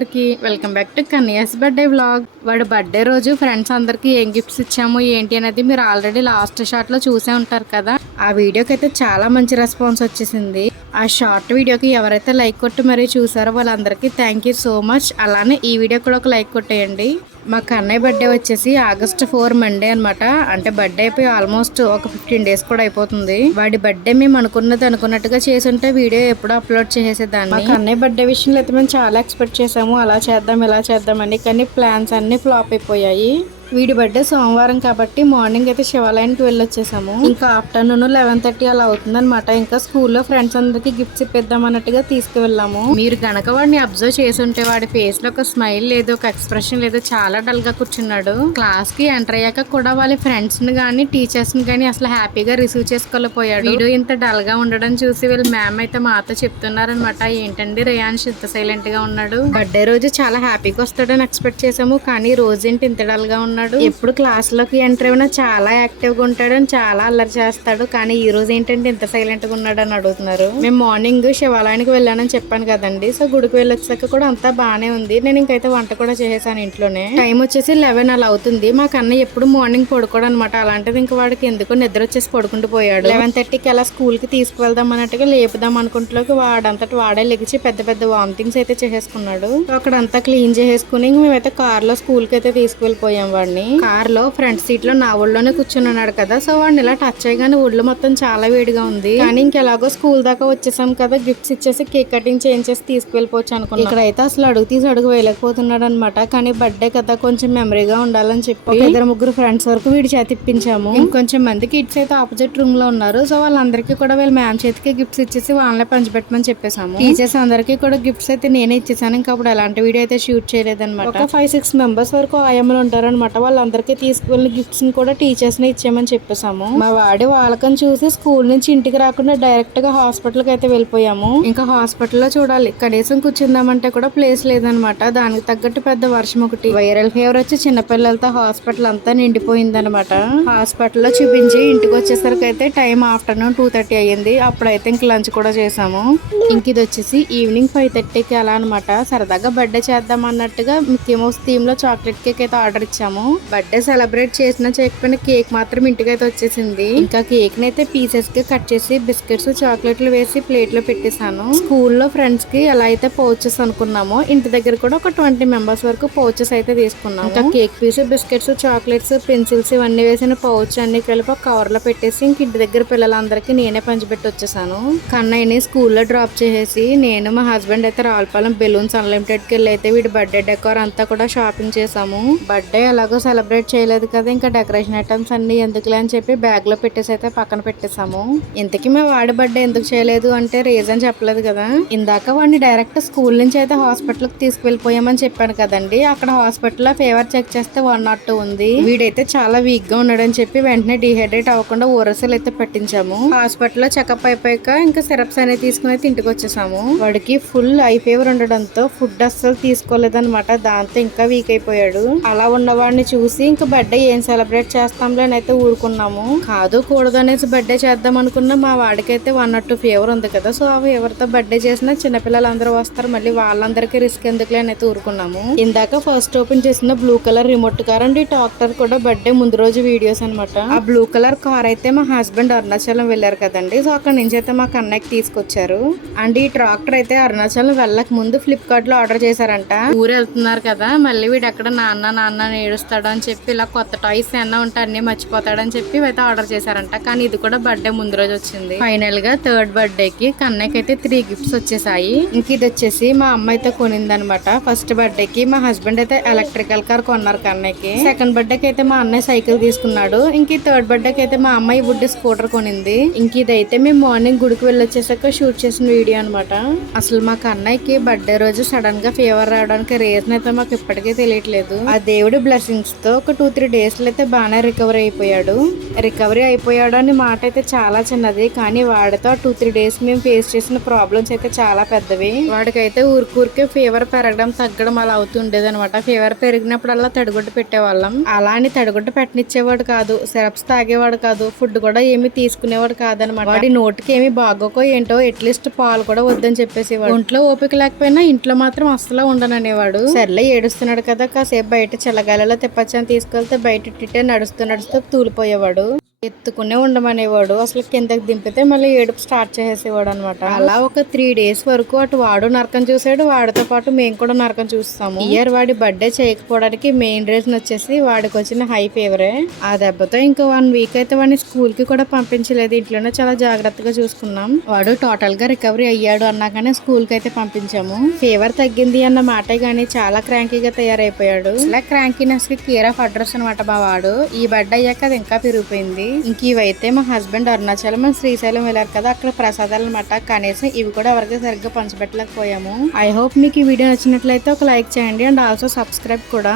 అందరికి welcome back to Kanya's birthday vlog. వాడి birthday రోజు ఫ్రెండ్స్ అందరికి ఏం గిఫ్ట్స్ ఇచ్చాము ఏంటి అనేది మీరు ఆల్రెడీ లాస్ట్ షాట్ లో చూసే ఉంటారు కదా. ఆ వీడియోకి అయితే చాలా మంచి రెస్పాన్స్ వచ్చేసింది. ఆ షార్ట్ వీడియోకి ఎవరైతే లైక్ కొట్టి మరీ చూసారో వాళ్ళందరికీ థ్యాంక్ యూ సో మచ్. అలానే ఈ వీడియో కూడా ఒక లైక్ కొట్టేయండి. మా కన్నయ్య బర్త్డే వచ్చేసి August 4 మండే అనమాట. అంటే బర్త్డే అయిపోయి ఆల్మోస్ట్ ఒక 15 days కూడా అయిపోతుంది. వాడి బర్త్డే మేము అనుకున్నట్టుగా చేసుంటే వీడియో ఎప్పుడో అప్లోడ్ చేసేదాన్ని. మా కన్నయ్య బర్త్డే విషయంలో అయితే మేము చాలా ఎక్స్పెక్ట్ చేసాము, అలా చేద్దాం ఇలా చేద్దామని. కానీ ప్లాన్స్ అన్ని ఫ్లాప్ అయిపోయాయి. వీడి బర్త్డే సోమవారం కాబట్టి మార్నింగ్ అయితే శివాలయానికి వెళ్ళొచ్చేసాము. ఇంకా ఆఫ్టర్నూన్ 11:30 అలా అవుతుందన్నమాట. ఇంకా స్కూల్లో ఫ్రెండ్స్ అందరికి గిఫ్ట్స్ ఇప్పిద్దాం అన్నట్టుగా తీసుకువెళ్ళాము. మీరు గనక వాడిని అబ్జర్వ్ చేసి ఉంటే వాడి ఫేస్ లో ఒక స్మైల్ లేదు, ఒక ఎక్స్ప్రెషన్ లేదు, చాలా డల్ గా కూర్చున్నాడు. క్లాస్ కి ఎంటర్ అయ్యాక కూడా వాళ్ళ ఫ్రెండ్స్ ని గానీ టీచర్స్ ని గానీ అసలు హ్యాపీగా రిసీవ్ చేసుకోలేకపోయాడు. వీడు ఇంత డల్ గా ఉండడం చూసి వీళ్ళ మ్యామ్ అయితే మాతో చెప్తున్నారనమాట, ఏంటండి రేయాన్ష్ ఇంత సైలెంట్ గా ఉన్నాడు, బర్త్డే రోజు చాలా హ్యాపీగా వస్తాడని ఎక్స్పెక్ట్ చేసాము, కానీ రోజు ఏంటి ఇంత డల్ గా ఉన్నాడు. ఎప్పుడు క్లాస్ లోకి ఎంటర్ అయినా చాలా యాక్టివ్ గా ఉంటాడు అని చాలా అల్లరి చేస్తాడు, కానీ ఈ రోజు ఏంటంటే ఇంత సైలెంట్ గా ఉన్నాడు అని అడుగుతున్నారు. మేము మార్నింగ్ శివాలయానికి వెళ్ళానని చెప్పాను కదండి. సో గుడికి వెళ్ళొచ్చాక కూడా అంతా బానే ఉంది. నేను ఇంకైతే వంట కూడా చేసేసాను ఇంట్లోనే. టైం వచ్చేసి 11 అలా అవుతుంది. మా కన్నయ్య ఎప్పుడు మార్నింగ్ పడుకోడు అనమాట. అలాంటిది ఇంకా వాడికి ఎందుకో నిద్ర వచ్చేసి పడుకుంటూ పోయాడు. 11:30కి అలా స్కూల్ కి తీసుకువెళ్దాం అన్నట్టుగా లేపుదాం అనుకుంటులోకి వాడంతటి వాడే లెగిచి పెద్ద పెద్ద వామిటింగ్స్ అయితే చేసేసుకున్నాడు. అక్కడంతా క్లీన్ చేసేసుకుని మేమైతే కార్ లో స్కూల్ కి అయితే తీసుకువెళ్ళిపోయాం వాడిని. కార్ లో ఫ్రంట్ సీట్ లో నా ఊళ్ళోనే కూర్చున్నాడు కదా. సో వాడిని ఇలా టచ్ చేయగానే ఊళ్ళో మొత్తం చాలా వేడిగా ఉంది. కానీ ఇంకెలాగో స్కూల్ దాకా వచ్చేసాం కదా, గిఫ్ట్స్ ఇచ్చేసి కేక్ కటింగ్ చేయించేసి తీసుకువెళ్ళిపోవచ్చు అనుకున్నాను. ఇక్కడైతే అసలు అడుగు వేయలేకపోతున్నాడు అనమాట. కానీ బర్త్డే కదా కొంచెం మెమరీగా ఉండాలని చెప్పి 2-3 ఫ్రెండ్స్ వరకు వీడి చేతి ఇప్పించాము. ఇంకొంచెం మంది కిడ్స్ అయితే ఆపోజిట్ రూమ్ లో ఉన్నారు. సో వాళ్ళందరికీ కూడా వీళ్ళ మ్యామ్ చేతికి గిఫ్ట్స్ ఇచ్చేసి వాళ్ళనే పంచిపెట్టమని చెప్పేసాము. టీచర్స్ అందరికీ కూడా గిఫ్ట్స్ అయితే నేనే ఇచ్చేసాను. ఇంకా అప్పుడు ఎలాంటి వీడియో అయితే షూట్ చేయలేదన్నమాట. ఒక 5-6 మెంబర్స్ వరకు ఆయమ్మలు ఉంటారనమాట. వాళ్ళందరికీ తీసుకువెళ్ళిన గిఫ్ట్స్ ని కూడా టీచర్స్ ని ఇచ్చామని చెప్పేసాము. మా వాడి వాళ్ళకని చూసి స్కూల్ నుంచి ఇంటికి రాకుండా డైరెక్ట్ గా హాస్పిటల్ కి అయితే వెళ్ళిపోయాము. ఇంకా హాస్పిటల్ లో చూడాలి, కనీసం కూర్చుందామంటే కూడా ప్లేస్ లేదనమాట. దానికి తగ్గట్టు పెద్ద వర్షం ఒకటి, వైరల్ ఫీవర్ వచ్చి చిన్నపిల్లలతో హాస్పిటల్ అంతా నిండిపోయిందనమాట. హాస్పిటల్ లో చూపించి ఇంటికి వచ్చేసరికి అయితే టైం ఆఫ్టర్నూన్ 2:30 అయ్యింది. అప్పుడైతే ఇంక లంచ్ కూడా చేసాము. ఇంక ఇది వచ్చేసి ఈవినింగ్ 5:30కి అలా అనమాట. సరదాగా బర్త్డే చేద్దాం అన్నట్టుగా మిక్కీ మౌస్ థీమ్ లో చాక్లెట్ కేక్ అయితే ఆర్డర్ ఇచ్చాము. బర్త్డే సెలబ్రేట్ చేసినా చేయకపోయినా కేక్ మాత్రం ఇంటికి అయితే వచ్చేసింది. ఇంకా కేక్ ని అయితే పీసెస్ కి కట్ చేసి బిస్కెట్స్ చాక్లెట్లు వేసి ప్లేట్ లో పెట్టేశాను. స్కూల్లో ఫ్రెండ్స్ కి ఎలా అయితే పౌచెస్ అనుకున్నామో ఇంటి దగ్గర కూడా ఒక 20 మెంబర్స్ వరకు పౌచెస్ అయితే తీసుకున్నాము. ఇంకా cake piece, biscuits, chocolates, pencils ఇవన్నీ వేసిన పౌచ్ అన్ని కలిపి ఒక కవర్ లో పెట్టేసి ఇంక ఇంటి దగ్గర పిల్లలందరికీ నేనే పంచిపెట్టి వచ్చేసాను. కన్నయ్యని స్కూల్లో డ్రాప్ చేసేసి నేను మా హస్బెండ్ అయితే రావులపాలెం బెలూన్స్ అన్లిమిటెడ్ కి వెళ్ళి అయితే వీడి బర్త్డే డెకోర్ అంతా కూడా షాపింగ్ చేసాము. బర్త్డే ఎలాగో సెలబ్రేట్ చేయలేదు కదా, ఇంకా డెకరేషన్ ఐటమ్స్ అన్ని ఎందుకులే అని చెప్పి బ్యాగ్ లో పెట్టేసి అయితే పక్కన పెట్టేసాము. ఇంతకీ మేము వాడి బర్త్డే ఎందుకు చేయలేదు అంటే రీజన్ చెప్పలేదు కదా. ఇందాక వాడిని డైరెక్ట్ స్కూల్ నుంచి అయితే హాస్పిటల్ కి తీసుకువెళ్ళిపోయామని చెప్పాను కదండి. అక్కడ హాస్పిటల్లో ఫీవర్ చెక్ చేస్తే 102 ఉంది. వీడైతే చాలా వీక్ గా ఉన్నాడని చెప్పి వెంటనే డిహైడ్రేట్ అవ్వకుండా ఓరసలు అయితే పట్టించాము. హాస్పిటల్లో చెకప్ అయిపోయాక ఇంకా సిరప్స్ అనేది తీసుకుని అయితే ఇంటికి వచ్చేసాము. వాడికి ఫుల్ ఐ ఫీవర్ ఉండడంతో ఫుడ్ అస్సలు తీసుకోలేదన్నమాట. దాంతో ఇంకా వీక్ అయిపోయాడు. అలా ఉన్నవాడిని చూసి ఇంకా బర్త్డే ఏం సెలబ్రేట్ చేస్తాంలే అని అయితే ఊరుకున్నాము. కాదు కూడదు అనేసి బర్త్డే చేద్దాం అనుకున్నా మా వాడికైతే 102 ఫీవర్ ఉంది కదా. సో ఆ ఫీవర్ తో బర్త్డే చేసినా చిన్నపిల్లలందరూ వస్తారు, మళ్ళీ వాళ్ళందరికీ రిస్క్ ఎందుకులే అని అయితే ఊరుకున్నాము. ఇందాక ఫస్ట్ ఓపెన్ చేసిన blue colour remote car and ఈ ట్రాక్టర్ కూడా బర్త్డే ముందు రోజు వీడియోస్ అనమాట. ఆ బ్లూ కలర్ కార్ అయితే మా హస్బెండ్ అరుణాచలం వెళ్ళారు కదండి. సో అక్కడ నుంచి అయితే మా కన్నయ్యకి తీసుకొచ్చారు. అండ్ ఈ ట్రాక్టర్ అయితే అరుణాచలం వెళ్ళక ముందు ఫ్లిప్కార్ట్ లో ఆర్డర్ చేశారంట. ఊరు వెళ్తున్నారు కదా, మళ్ళీ వీడు ఎక్కడ నాన్న ఏడుస్తాడు అని చెప్పి ఇలా కొత్త టాయ్స్ ఏమన్నా ఉంటే అన్ని మర్చిపోతాడని చెప్పి అయితే ఆర్డర్ చేశారంట. కానీ ఇది కూడా బర్త్డే ముందు రోజు వచ్చింది. ఫైనల్ గా థర్డ్ బర్త్డే కి కన్నయ్యకి అయితే 3 గిఫ్ట్స్ వచ్చేసాయి. ఇంక ఇది వచ్చేసి మా అమ్మ అయితే కొనిందనమాట. ఫస్ట్ బర్త్డే కి మా హస్బెండ్ అయితే ఎలక్ట్రికల్ కార్ కొన్నారు కన్నయ్యకి. సెకండ్ బర్త్డే కి అయితే మా అన్నయ్య సైకిల్ తీసుకున్నాడు. ఇంక థర్డ్ బర్త్డే కి అయితే మా అమ్మాయి బుడ్డి స్కూటర్ కొనింది. ఇంక ఇదైతే మేము మార్నింగ్ గుడికి వెళ్ళొచ్చేసాక షూట్ చేసిన వీడియో అనమాట. అసలు మా కన్నయ్యకి బర్త్డే రోజు సడన్ గా ఫీవర్ రావడానికి రీజన్ అయితే మాకు ఇప్పటికీ తెలియట్లేదు. ఆ దేవుడి బ్లెస్సింగ్స్ తో ఒక 2-3 డేస్ లో అయితే బాగానే రికవరీ అయిపోయాడు అని మాట అయితే చాలా చిన్నది, కానీ వాడితో 2-3 డేస్ మేము ఫేస్ చేసిన ప్రాబ్లమ్స్ అయితే చాలా పెద్దవి. వాడికైతే ఊరికే ఫీవర్ పెరగడం తగ్గడం అలా అవుతుండేది అనమాట. ఫీవర్ పెరిగినప్పుడల్లా తడిగుడ్డు పెట్టేవాళ్ళం. అలా అని తడిగుడ్డు పెట్టనిచ్చేవాడు కాదు, సిరప్స్ తాగేవాడు కాదు, ఫుడ్ కూడా ఏమి తీసుకునేవాడు కాదనమాట. వాడి నోటికి ఏమి బాగోకో ఏంటో అట్లీస్ట్ పాలు కూడా వద్దని చెప్పేసేవాడు. ఒంట్లో ఓపిక లేకపోయినా ఇంట్లో మాత్రం అస్సలు ఉండననేవాడు. సర్లే ఏడుస్తున్నాడు కదా కాసేపు బయట చల్లగాలిలో తిప్పచ్చని తీసుకెళ్తే బయట ఇట్టే నడుస్తూ తూలిపోయేవాడు. ఎత్తుకునే ఉండమనేవాడు. అసలు కిందకి దింపితే మళ్ళీ ఏడుపు స్టార్ట్ చేసేసేవాడు అనమాట. అలా ఒక 3 days వరకు అటు వాడు నరకం చూసాడు, వాడితో పాటు మేము కూడా నరకం చూస్తాము. ఇయర్ వాడి బర్త్డే చేయకపోవడానికి మెయిన్ రీజన్ వచ్చేసి వాడికి వచ్చిన హై ఫీవరే. ఆ దెబ్బతో ఇంకా 1 week అయితే వాడిని స్కూల్ కి కూడా పంపించలేదు. ఇంట్లోనే చాలా జాగ్రత్తగా చూసుకున్నాం. వాడు టోటల్ గా రికవరీ అయ్యాడు అన్నాకనే స్కూల్ కి అయితే పంపించాము. ఫీవర్ తగ్గింది అన్న మాటే గానీ చాలా క్రాంకీగా తయారైపోయాడు. అలా క్రాంకీనెస్ కి కేర్ ఆఫ్ అడ్రస్ అనమాట మా వాడు. ఈ బర్త్డే అయ్యాక అది ఇంకా పెరిగిపోయింది. ఇంక ఇవైతే మా హస్బెండ్ అరుణాచలం శ్రీశైలం వెళ్ళారు కదా, అక్కడ ప్రసాదాలు అనమాట. కనీసం ఇవి కూడా ఎవరికి సరిగ్గా పంచబెట్టలేకపోయాము. ఐ హోప్ మీకు ఈ వీడియో నచ్చినట్లయితే ఒక లైక్ చేయండి అండ్ ఆల్సో సబ్స్క్రైబ్ కూడా.